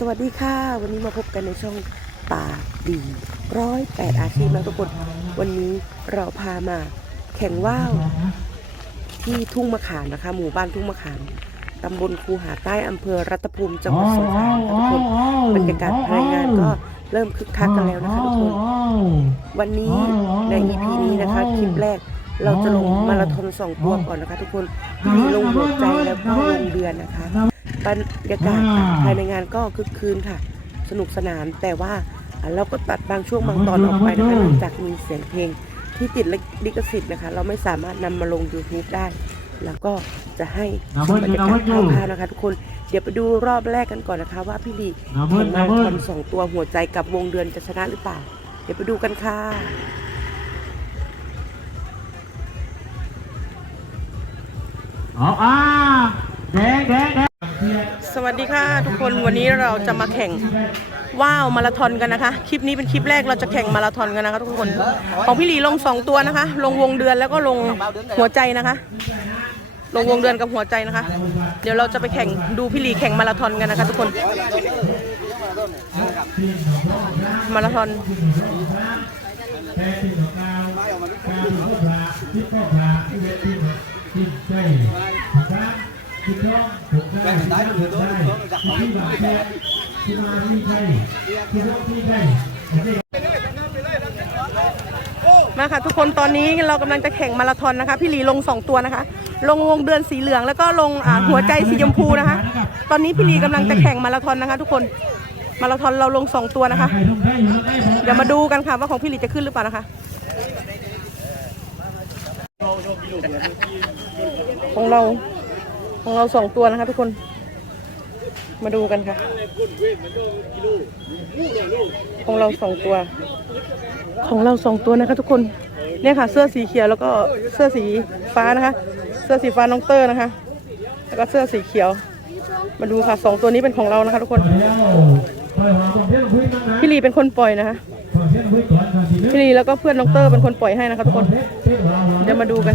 สวัสดีค่ะ วันนี้มาพบกันในช่องตาดีร้อยแปดอาชีพแล้วทุกคน วันนี้เราพามาแข่งว่าวที่ทุ่งมะขามนะคะ หมู่บ้านทุ่งมะขามตำบลคูหาใต้อำเภอรัตภูมิจังหวัดสงขลาค่ะทุกคนบรรยากาศภายในงานก็เริ่มคึกคักกันแล้วนะคะทุกคน วันนี้ใน EP นี้นะคะคลิปแรกเราจะลงมาราธอนสองตัวก่อนนะคะ ทุกคนที่มีลงหัวใจแล้วก็ลงเดือนนะคะ บรรยากาศภายในงานก็คึกคืนค่ะ สนุกสนานแต่ว่าอะเราก็ตัดบางช่วงบางตอนออกไปนะคะเนื่องจากมีเสียงเพลงที่ติดลิขสิทธิ์นะคะ เราไม่สามารถนำมาลง YouTube ได้ แล้วก็จะให้ชมบรรยากาศคร่าวๆนะคะ ทุกคนเดี๋ยวไปดูรอบแรกกันก่อนนะคะ ว่าพี่ลีแข่งมาราธอนสองตัวหัวใจกับวงเดือนจะชนะหรือเปล่า เดี๋ยวไปดูกันค่ะอ๋ออ่าแดงแดงแดงส วัสดีค่ะทุกคนวันนี้เราจะมาแข่งว่าวมาราธอนกันนะคะ คลิปนี้เป็นคลิปแรกเราจะแข่งมาราธอนกันนะคะทุกคนของพี่หลีลงสองตัวนะคะ ลงวงเดือนแล้วก็ลงหัวใจนะคะ ลงวงเดือนกับหัวใจนะคะ เดี๋ยวเราจะไปแข่งดูพี่หลีแข่งมาราธอนกันนะคะ ทุกคนมาราธอนแค่ที่การข้อพระที่ข้อพระที่เวทีที่ใจ ถูกต้องที่ต้องถูกได้ได้ได้ที่บาแผลที่มาที่ใช่ที่ต้องที่ใช่มาค่ะทุกคนตอนนี้เรากำลังจะแข่งมาราธอนนะคะ พี่หลีลงสองตัวนะคะ ลงวงเดือนสีเหลืองแล้วก็ลงหัวใจสีชมพูนะคะ ตอนนี้พี่หลีกำลังจะแข่งมาราธอนนะคะ ทุกคนมาราธอนเราลงสองตัวนะคะ เดี๋ยวมาดูกันค่ะว่าของพี่หลีจะขึ้นหรือเปล่านะคะของเรา ของเราสองตัวนะคะทุกคน มาดูกันค่ะ ของเราสองตัว ของเราสองตัวนะคะทุกคน เนี่ยค่ะ เสื้อสีเขียวแล้วก็เสื้อสีฟ้านะคะ เสื้อสีฟ้าน้องเตอร์นะคะ แล้วก็เสื้อสีเขียว มาดูค่ะสองตัวนี้เป็นของเรานะคะทุกคน พี่ลีเป็นคนปล่อยนะคะพอเที่ยวคุยก่อนก่อนทีนึงพี่ลีแล้วก็เพื่อนน้องเตอร์เป็นคนปล่อยให้นะคะทุกคน เดี๋ยวมาดูกัน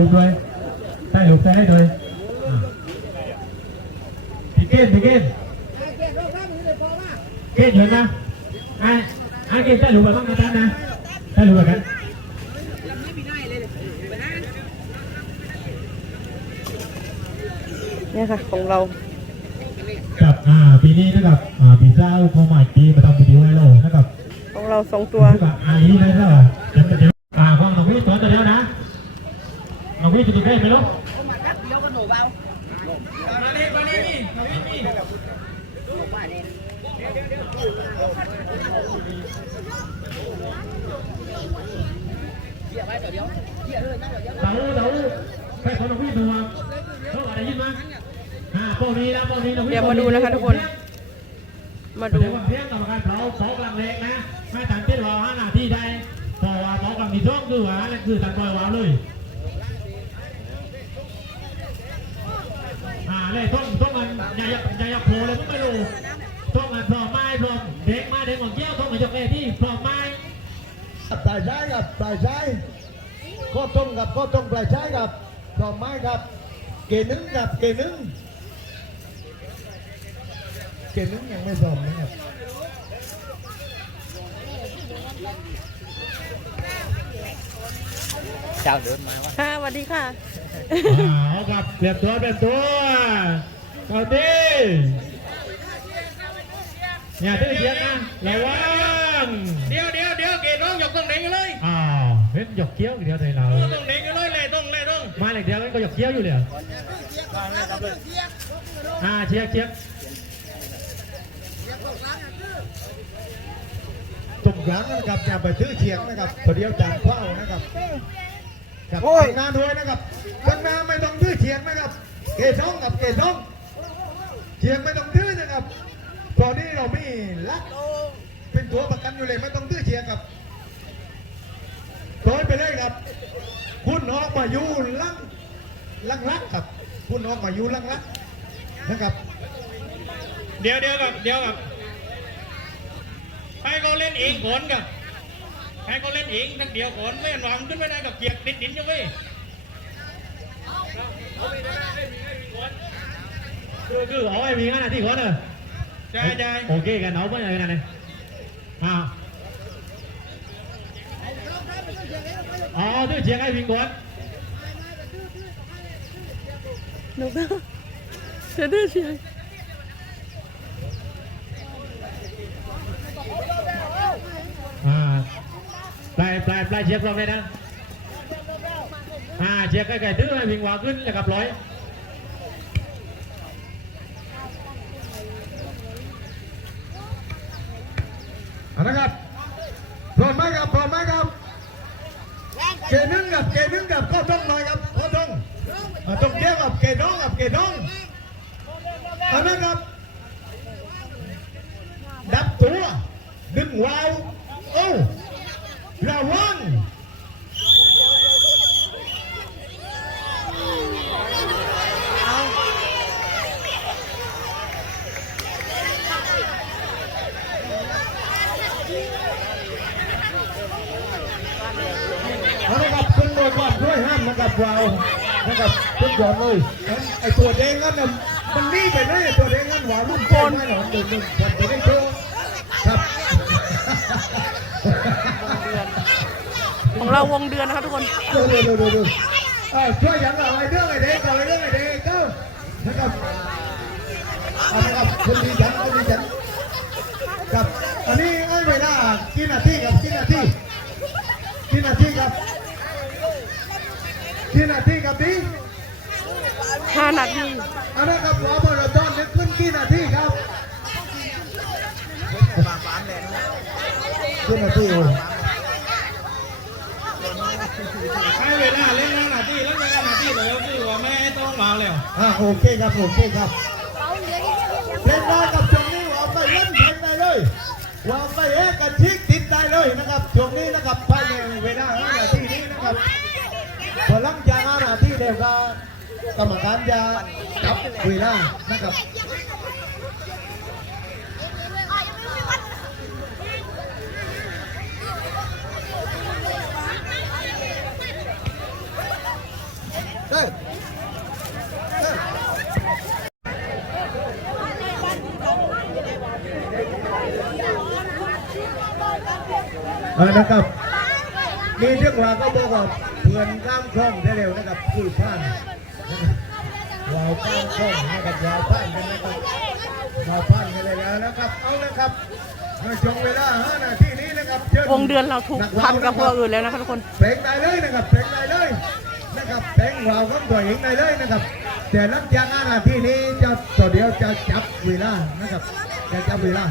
รูปด้วยใต้รูปใต้ให้ด้วยอ่าพี่เกณฑ์พี่เกณฑ์เกณฑ์อยู่นะไอ้ไอ้เกณฑ์ใต้รูปไปบ้างนะท่านนะใต้รูปไปกันเนี่ยค่ะของเรากับอ่าปีนี้นะครับอ่าปีเจ้าเขาใหม่ปีมาทำวิดีโอให้เรานะครับของเราสองตัวคือแบบอาลีนะครับเดี๋ยวเดี๋ยวอ่าฟังน้องวิตัวเดียวนะ น้องวิจะดูได้ไหมลูกเต๋าเต๋าใครขอน้องวิดูอะเขาอะไรยินมาอ่าโปรนี้แล้วโปรนี้น้องวิเดี๋ยวมาดูนะคะทุกคน มาดู เดี๋ยวว่าเพียงกับการเผาเผากลางเล็กนะไม่ตันเต้นวาวห้านาทีได้พอว่าเผากลางมีช่องคือว่านั่นคือตันปล่อยวาวเลยอ่าเลยต้องต้องมันอ ย่าอย่าอย่าอย่าโผล่เลยพวกไม่รู้ต้องมันพร้อมไม้พร้อมเด็กไม้เด็กหมอนเกี้ยวต้องมายกเอที่พร้อมไม้ปลายซ้ายกับปลายซ้ายข้อตรงกับข้อตรงปลายซ้ายกับดอกไม้กับ เกนึงกับเกนึงเกนึงยังไม่พร้อมนะครับค่ะสวัสดีค่ะอ่าเอากับเปลี่ยนตัวเปลี่ยนตัว เอาดิอย่าเพิ่งเสียงนะระวังเดี๋ยวเดี๋ยวเดี๋ยวเกดน้องหยกตรงไหนกันเลยอ้าวเห็นหยอกเกี้ยวอีกเดียวไทยเราตรงไหนกันเลยเลยตรงเลยตรงมาเลยเดียวมันก็หยอกเกี้ยวอยู่เลยอ่าเชียร์เชียร์หลังนะครับจะไปซื้อเชียงนะครับตัวเดียวจานเข้านะครับกับงานด้วยนะครับข้างหน้าไม่ต้องซื้อเชียงนะครับเกซ่องกับเกซ่อง เชียงไม่ต้องซื้อนะครับ ตอนนี้เราไมีลักเป็นตัวประกันอยู่เลยไม่ต้องซื้อเชียงครับโดยไปเลยครับ คุณออกมาอยู่ลังลังลักครับ คุณออกมาอยู่ลังลักนะครับ เดี๋ยวเดี๋ยวกับเดี๋ยวกับให้เขาเล่นเองก่อนกับให้เขาเล่นเองทั้งเดียวก่อนไม่หวังขึ้นไม่ได้กับเกียกติดดินอยู่เว้ย คือคือเอาไอ้มีงานที่ก่อนเนอะใช่ใช่โอเคกันเอาไปไหนกันเนี่ยอ่าอ๋อตื้อเชียงไอ้วิ่งก่อนหนูก็เสียดื้อเชียงอ่าปลายปลายปลายเชียงพร้อมเลยนะอ่าเชียงใกล้ๆตื้อไอ้วิ่งหวาขึ้นแล้วกับร้อย เอาละครับพร้อมไหมครับพร้อมไหมครับเกนึงกับเกนึงกับก็ต้องหน่อยครับก็ต้องต้องเกี่ยวกับเกน้องกับเกน้องเอาละครับดับตัวดึงวาวโอ้ระวังเอาละครับคุณโดยก่อนด้วยห้ามนะครับ วาวนะครับทุกอย่างเลยไอตัวแดงนั่นน่ะมันนี่ไปไหนตัวแดงนั่นหวานรุ่นโคนไม่หรอกหนึ่งหนึ่งพันไปได้เท่าครับของเราวงเดือนนะคะทุกคนดูดูดูดูดูเออช่วยอย่างอะไรเรื่องไอ้เด็กอะไรเรื่องไอ้เด็กเก้านะครับเอาละครับคุณดีจังคุณดีจังครับอันนี้ไอ้เวลากี่นาทีครับกี่นาทีกี่นาทีครับ กี่นาทีครับพี่5นาทีอันนั้นครับหัวบอลจอนนึกขึ้นกี่นาทีครับกี่นาทีโอ้ให้เวลาเล่นหน้าที่แล้วเวลาหน้าที่เดี๋ยวคือว่าไม่ให้ต้องมาแล้วอ่าโอเคครับโอเคครับเล่นได้กับช่วงนี้ว่าไปเล่นแทงได้เลยว่าไปเอ๊ะกันชิกติดได้เลยนะครับช่วงนี้นะครับภายในเวลาห้านาทีนี้นะครับ พอหลังจากห้านาทีเดียวก็กรรมการจะจับเวลานะครับอ่านะครับมีเรื่องราวก็บอกว่า เพื่อนข้ามคลองได้เร็วนะครับคือผ่านวาวข้ามคลองนะครับวาวผ่านกันนะครับวาวผ่านกันเลยแล้วนะครับ เอาละครับมาชมเวลา5นาทีนี้นะครับชิญวงเดือนเราถูกพันกับพวกอื่นแล้วนะคะทุกคนเพลงได้เลยนะครับเพลงได้เลยนะครับเพลงวาวของตัวเองได้เลยนะครับ แต่หลังจาก5นาทีนี้จะต่อเดียวจะจับเวลานะครับจะจับเวลา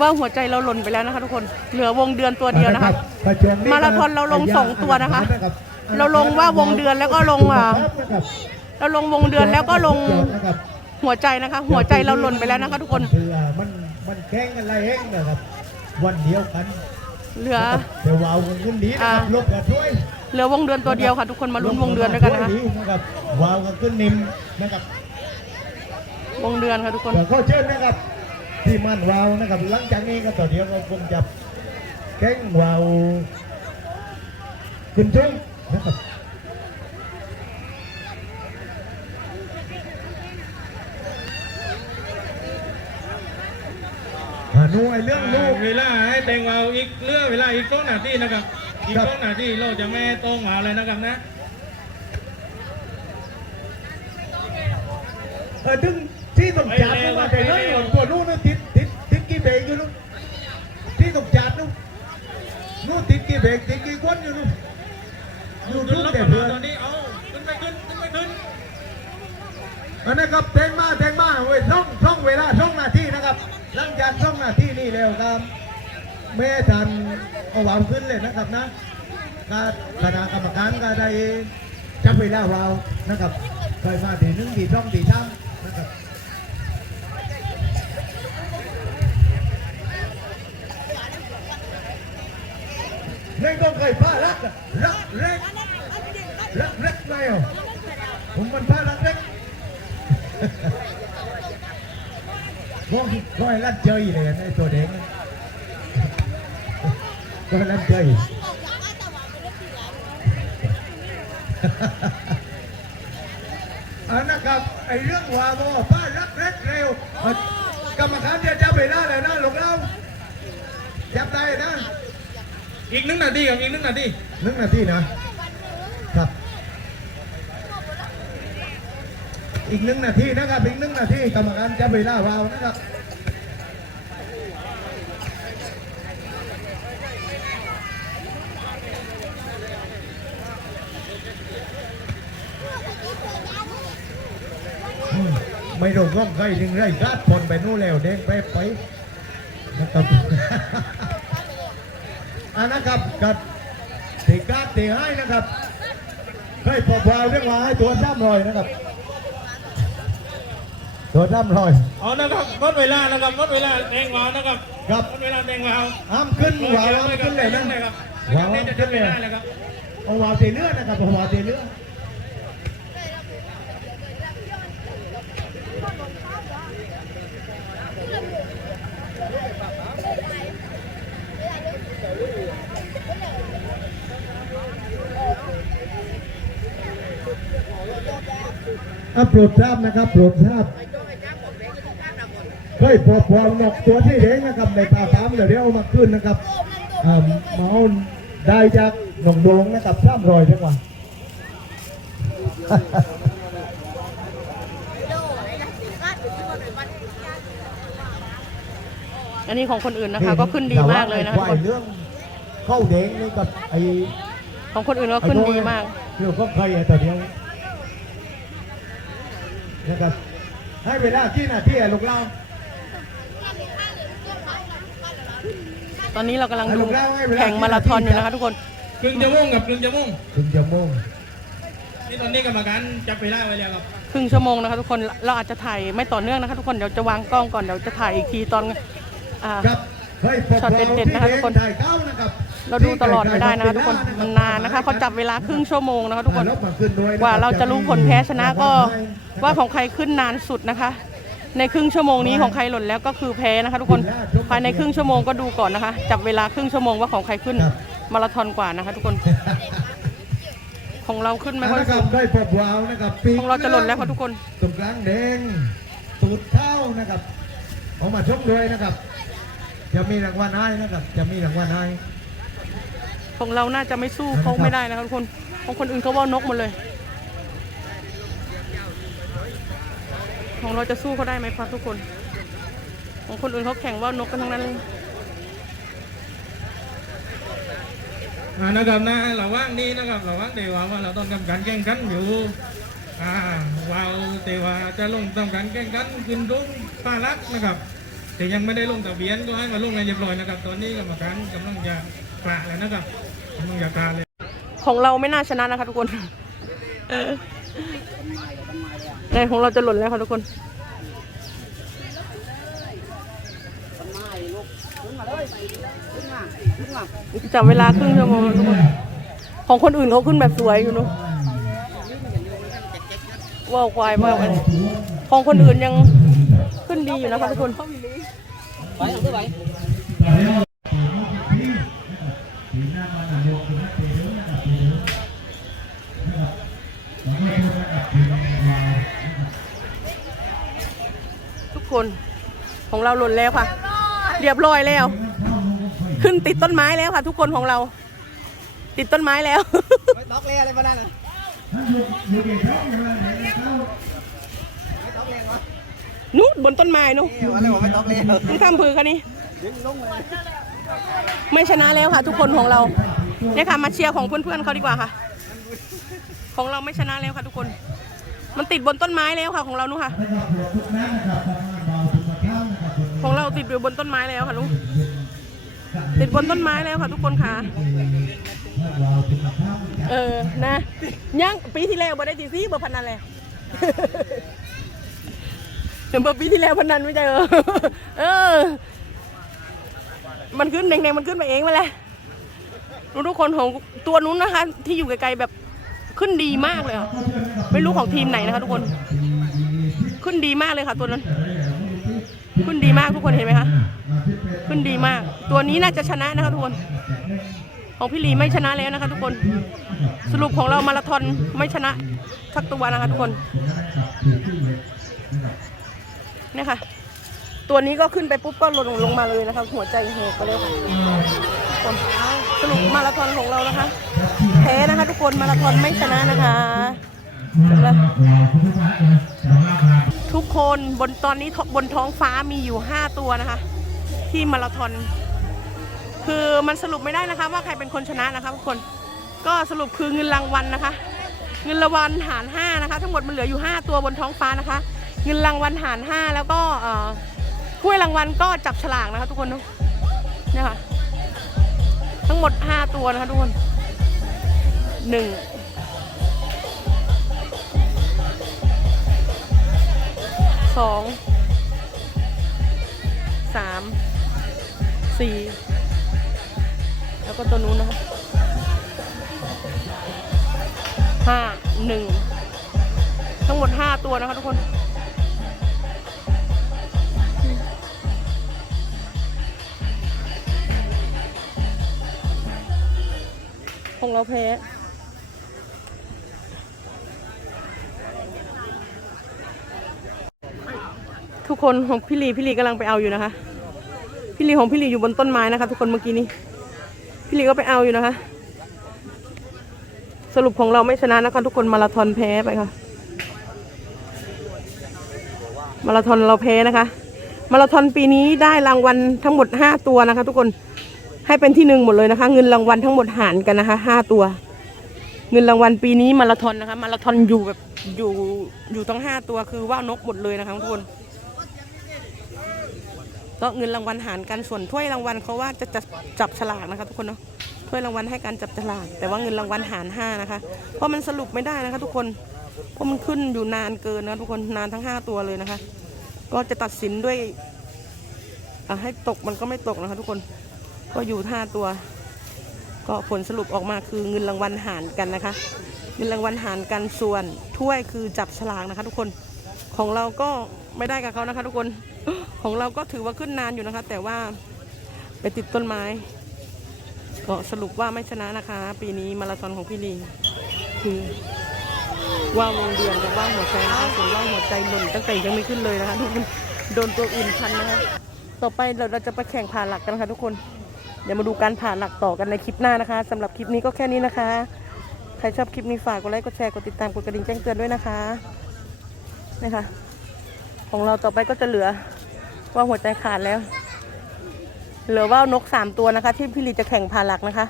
ว่าหัวใจเราหล่นไปแล้วนะคะทุกคน เหลือวงเดือนตัวเดียวนะคะ มาราธอนเราลงสองตัวนะคะ เราลงว่าวงเดือนแล้วก็ลงอ่าเราลงวงเดือนแล้วก็ลงหัวใจนะคะ หัวใจเราหล่นไปแล้วนะคะ ทุกคนเพื่อมันมันแข่งกันไรเองนะครับ วันเดียวกัน เหลือเดี๋ยววาวกันขึ้นนี้นะครับอ่าลบกันด้วยเหลือวงเดือนตัวเดียวค่ะ ทุกคนมาลุ้นวงเดือนด้วยกันนะคะนะครับวาวกันขึ้นนิ่มนะครับวงเดือนค่ะทุกคนเดี๋ยวก็เชิญนะครับ ที่มันวาวนะครับหลังจากนี้ก็ต่อเดียวก็คงจะแข่งวาวขึ้นช่วยนะครับอ่าหน่วยเรื่องลูกเวลาให้เต็งเอาอีกเรื่องเวลาอีกต้องหน้าที่นะครับอีกครับต้องหน้าที่เราจะไม่ต้องมาเลยนะครับนะเออดึงที่ต้องจับเข้ามาแต่เลยตัวนู้นนะติดติดติดีเบรกอยู่นู้ที่ตกจานนู้นนู้ติดกี่เบรกติดกี่ก้นอยู่นู้อยู่ทูกเดือนตอนนี้เอาขึ้นไปขึ้นขึ้นไปขึ้นอันนั้นครับเทงมาเทงมาเว้ยท่องช่องเวลาช่องนาทีนะครับหลังจากช่องนาทีนี่แล้วครับเม่ทันเอาวางขึ้นเลยนะครับนะคณะกรรมการก็ได้จับเวลาเวานะครับเคยมาดีหนึ่งดีท่องดีช่าง มนะครับเล่นก็เคยพลาดรักรักเล็กรักเล็กไงอะผมมันพลาดรักเล็กพวกก็ให้รัดเจยเลยไอ้ตัวแดงน่ะก็รัดเจยอันนะครับไอ้เรื่องว่าบ่ป้ารักเร็ดเร็วกรรมการจะจับไปได้เลยนะลูกเราจับได้นะ อีกหนึ่งนาทีครับอีกหนึ่งนาทีหนึ่งนาทีนะครับ อีกหนึ่งนาทีนะครับอีกหนึ่งนาทีกรรมการจับเวลาวาวนะครับอืมไม่โดนร่องใครดึงไรกาดพนไปนู่นแล้วเด้งไปไปนะครับ อันนะครับกับตีกาดตีให้นะครับเคยพอพาวเรียกว่าให้ตัวซ้ำรอยนะครับ ตัวซ้ำรอยเอานะครับลดเวลานะครับลดเวลาแดงวาวนะครับครับลดเวลาแดงวาวห้ามขึ้นวาวห้ามขึ้นเลยนะครับวาวนี่ห้ามจะขึ้ขึ้นนเลไม่ยได้เลยครับเอาวาวตีเลือดนะครับเอาวาวตีเลือ อะโปรดทราบนะครับโปรดทราบเคยพอพอนกตัวที่เด้งนะครับในตาสามเดี๋ยวเดี๋ยวเอามาขึ้นนะครับอ่าเมาได้จากหนองโดงนะครับซ้ำรอยดีกว่าอันนี้ของคนอื่นนะคะ ก็ขึ้นดีมากเลยนะคะทุกคนเรื่องเข้าเด้งนี่กับไอ้ของคนอื่นก็ขึ้นดีมากเรื่องก็เคยไอ้ตัวเดียว นะครับ ให้เวลาที่นาทีอะลูกเล่าตอนนี้เรากำลังดูแข่งมาราธอนอยู่นะคะทุกคนครึ่งชั่วโมงกับครึ่งชั่วโมงถึงจะโมงนี่ตอนนี้กรรมการจับเวลาไว้แล้วครับครึ่งชั่วโมงนะคะทุกคนเราอาจจะถ่ายไม่ต่อเนื่องนะคะทุกคนเดี๋ยวจะวางกล้องก่อนเดี๋ยวจะถ่ายอีกทีตอนอ่าครับเฮ้ยพอ ช็อตเด็ดๆนะคะทุกคนถ่ายเก้านะครับเราดูตลอดไม่ได้นะคะทุกคนมันนานนะคะเขาจับเวลาครึ่งชั่วโมงนะคะทุกคนอ่ารถมาขึ้นด้วยนคบกว่าเราจะรู้ผลแพ้ชนะก็ว่าของใครขึ้นนานสุดนะคะ ในครึ่งชั่วโมงนี้ของใครหล่นแล้วก็คือแพ้นะคะ ทุกคนภายในครึ่งชั่วโมงก็ดูก่อนนะคะ จับเวลาครึ่งชั่วโมงว่าของใครขึ้นมาราธอนกว่านะคะ ทุกคน ของเราขึ้นไม่ค่อยนะคสูรับงได้พบวาวนะครับปีกของเราจะหล่นแล้วค่ะทุกคนตรงกลางแดงตูดเท้านะครับเอามาชมด้วยนะครับ จะมีรางวัลให้นะครับ จะมีรางวัลให้ของเราน่าจะไม่สู้เขาไม่ได้นะคะทุกคนของคนอื่นเขาว่านกหมดเลย ของเราจะสู้เขาได้ไหมคะทุกคน ของคนอื่นเขาแข่งว่านกกันทั้งนั้นเลยอ่านะครับนะระหว่างนี้นะครับระหว่างเดี๋ยวว่าเราต้องทำการแข่งขันอยู่อ่าวาวเตว่าจะลงทำการแข่งขันขึ้นรุ่งป้ารักนะครับ แต่ยังไม่ได้ลงทะเบียนก็ให้มาลงในเรียบร้อยนะครับ ตอนนี้กรรมการกำลังจะกระแล้วนะครับกำลังจะกระเลย ของเราไม่น่าชนะนะคะทุกคน เออในของเราจะหล่นแล้วค่ะทุกคนจับเวลาครึ่งชั่วโมงทุกคน ของคนอื่นเขาขึ้นแบบสวยอยู่เนอะว่าวควายมากเลยของคนอื่นยังขึ้นดีอยู่นะคะทุกคน ตอนนี้ปีนี้ปีหน้ามันนายกเอะนะครับเตะเยอะนะครับแล้วก็ทุกครับทีมวาวนะครับทุกคนของเราหล่นแล้วค่ะ เรียบร้อยแล้ว ขึ้นติดต้นไม้แล้วค่ะ ทุกคนของเรา ติดต้นไม้แล้วไม่ตอกเลยอะไรมาได้เลยนั่น นู้นบนต้นไม้นู้นนี่อะไรวะไม่ตอกเลยมึงทำพือคะนี่ดึงลงเลยไม่ชนะแล้วค่ะ ทุกคนของเราเเนี่ยค่ะ มาเชียร์ของเพื่อนๆเขาดีกว่าค่ะ ของเราไม่ชนะแล้วค่ะ ทุกคน มันติดบนต้นไม้แล้วค่ะ ของเรานู้นค่ะนะครับหลวงทุกนั้นนะครับทำงานเบาทุกกระทั่งนะครับคนของเราติดอยู่บนต้นไม้แล้วค่ะลุงติดบนต้นไม้แล้วค่ะ ทุกคนค่ะเราทุกกระทั่งเออนะยังปีที่แล้วบ่ได้ตีซี่บ่พนันเลย เดี๋ยวบ่ปีที่แล้วพนันไม่ใช่เหรอเออ มันขึ้นแดงๆมันขึ้นมาเองมาและรู้ทุกคนของตัวนู้นนะคะ ที่อยู่ไกลๆแบบขึ้นดีมากเลยค่ะไม่รู้ของทีมไหนนะคะ ทุกคน ขึ้นดีมากเลยค่ะ ตัวนั้น ขึ้นดีมากทุกคนเห็นไหมคะขึ้นดีมาก ตัวนี้น่าจะชนะนะคะทุกคน ของพี่ลีไม่ชนะแล้วนะคะ ทุกคน สรุปของเรามาราธอนไม่ชนะสักตัวนะคะ ทุกคน เนี่ยค่ะ ตัวนี้ก็ขึ้นไปปุ๊บก็ลงลงมาเลยนะคะ หัวใจแหกไปเลยค่ะทุกคนสรุปมาราธอนของเรานะคะแพ้นะคะ ทุกคนมาราธอนไม่ชนะนะคะสำหรับเราทุกท่านเลยสำหรับครับทุกคนบนตอนนี้บนท้องฟ้ามีอยู่ 5 ตัวนะคะ ที่มาราธอน คือมันสรุปไม่ได้นะคะ ว่าใครเป็นคนชนะนะคะทุกคนก็สรุปคือเงินรางวัลนะคะ เงินรางวัลหาร 5 นะคะ ทั้งหมดมันเหลืออยู่ 5 ตัวบนท้องฟ้านะคะ เงินรางวัลหาร5แล้วก็เอ่อถ้วยรางวัลก็จับฉลากนะคะทุกคนเนอะเนี่ยค่ะ ทั้งหมด5ตัวนะคะทุกคนหนึ่งสองสามสี่แล้วก็ตัวนู้นนะคะห้าหนึ่งทั้งหมดห้าตัวนะคะทุกคน ของเราแพ้ทุกคนของพี่ลีพี่ลีกำลังไปเอาอยู่นะคะ พี่ลีของพี่ลีอยู่บนต้นไม้นะคะ ทุกคนเมื่อกี้นี้ พี่ลีก็ไปเอาอยู่นะคะ สรุปของเราไม่ชนะนะคะทุกคนมาราธอนแพ้ไปค่ะ มาราธอนเราแพ้นะคะ มาราธอนปีนี้ได้รางวัลทั้งหมดห้าตัวนะคะ ทุกคน ให้เป็นที่หนึ่งหมดเลยนะคะ เงินรางวัลทั้งหมดหารกันนะคะห้าตัว เงินรางวัลปีนี้มาราธอนนะคะ มาราธอนอยู่แบบอยู่อยู่ทั้งห้าตัวคือว่านกหมดเลยนะคะทุกคนก็เงินรางวัลหารกันส่วนถ้วยรางวัลเขาว่าจะจับจับฉลากนะคะ ทุกคนเนาะถ้วยรางวัลให้การจับฉลากแต่ว่าเงินรางวัลหารห้านะคะ เพราะมันสรุปไม่ได้นะคะ ทุกคนเพราะมันขึ้นอยู่นานเกินนะทุกคนนานทั้งห้าตัวเลยนะคะ ก็จะตัดสินด้วยอะให้ตกมันก็ไม่ตกนะคะ ทุกคน ก็อยู่ห้าตัว ก็ผลสรุปออกมาคือเงินรางวัลหารกันนะคะ เงินรางวัลหารกันส่วนถ้วยคือจับฉลากนะคะ ทุกคนของเราก็ไม่ได้กับเขานะคะ ทุกคนของเราก็ถือว่าขึ้นนานอยู่นะคะ แต่ว่าไปติดต้นไม้ ก็สรุปว่าไม่ชนะนะคะ ปีนี้มาราธอนของพี่ลีคือว่าวงเดือนกับว่าวหัวใจนะคะส่วนว่าวหัวใจหล่นตั้งแต่ยังไม่ขึ้นเลยนะคะทุกคนโดนตัวอื่นพันนะคะต่อไปเราเราจะไปแข่งผ่าหลักกันนะคะทุกคน เดี๋ยวมาดูการผ่าหลักต่อกันในคลิปหน้านะคะสำหรับคลิปนี้ก็แค่นี้นะคะ ใครชอบคลิปนี้ฝากกดไลค์กดแชร์กดติดตามกดกระดิ่งแจ้งเตือนด้วยนะคะนะคะของเราต่อไปก็จะเหลือว่าหัวใจขาดแล้ว เหลือว่านกสามตัวนะคะ ที่พี่ลีจะแข่งผ่าหลักนะคะ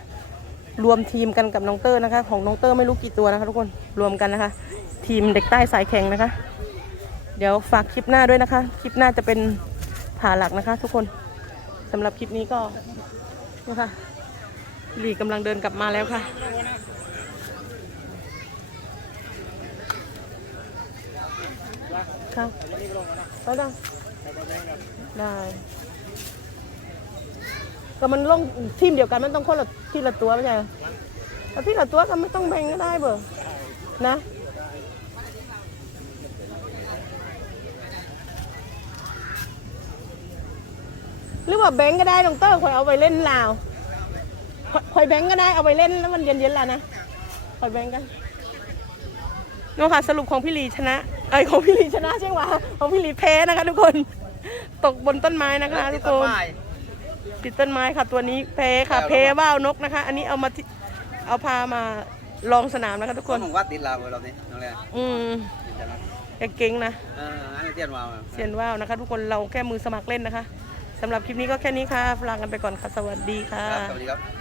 รวมทีมกันกับน้องเตอร์นะคะ ของน้องเตอร์ไม่รู้กี่ตัวนะคะ ทุกคนรวมกันนะคะ ทีมเด็กใต้สายแข่งนะคะ เดี๋ยวฝากคลิปหน้าด้วยนะคะ คลิปหน้าจะเป็นผ่าหลักนะคะ ทุกคนสำหรับคลิปนี้ก็ นี่ค่ะพี่ลีกำลังเดินกลับมาแล้วค่ะครับไปได้ได้ก็มันลงทีมเดียวกันมันต้องคนละทีละตัวไม่ใช่เหรอแต่ทีละตัวก็ไม่ต้องแบ่งก็ได้เบอร์นะ หรือว่าแบงก์ก็ได้น้องเตอร์คอยเอาไปเล่นลาวคอยคอยแบงก์ก็ได้เอาไปเล่นแล้วมันเย็นๆแล้วนะคอยแบงก์กันน้องค่ะสรุปของพี่ลีชนะไอยของพี่ลีชนะใช่ไหมของพี่ลีแพ้นะคะ ทุกคนตกบนต้นไม้นะคะทุกคนติดต้นไม้ค่ะตัวนี้แพ้ค่ะแพ้ว่าวนกนะคะ อันนี้เอามาที่เอาพามาลองสนามนะคะทุกคคนนผมว่าติดลาวเราเนี่ยน้องเรียนอืมติดแต่ละเก่งๆนะเอออันนี้เตียนวาวอะเซียนว่าวนะคะ ทุกคนเราแค่มือสมัครเล่นนะคะ สำหรับคลิปนี้ก็แค่นี้ค่ะลากันไปก่อนค่ะ สวัสดีค่ะ ครับสวัสดีครับ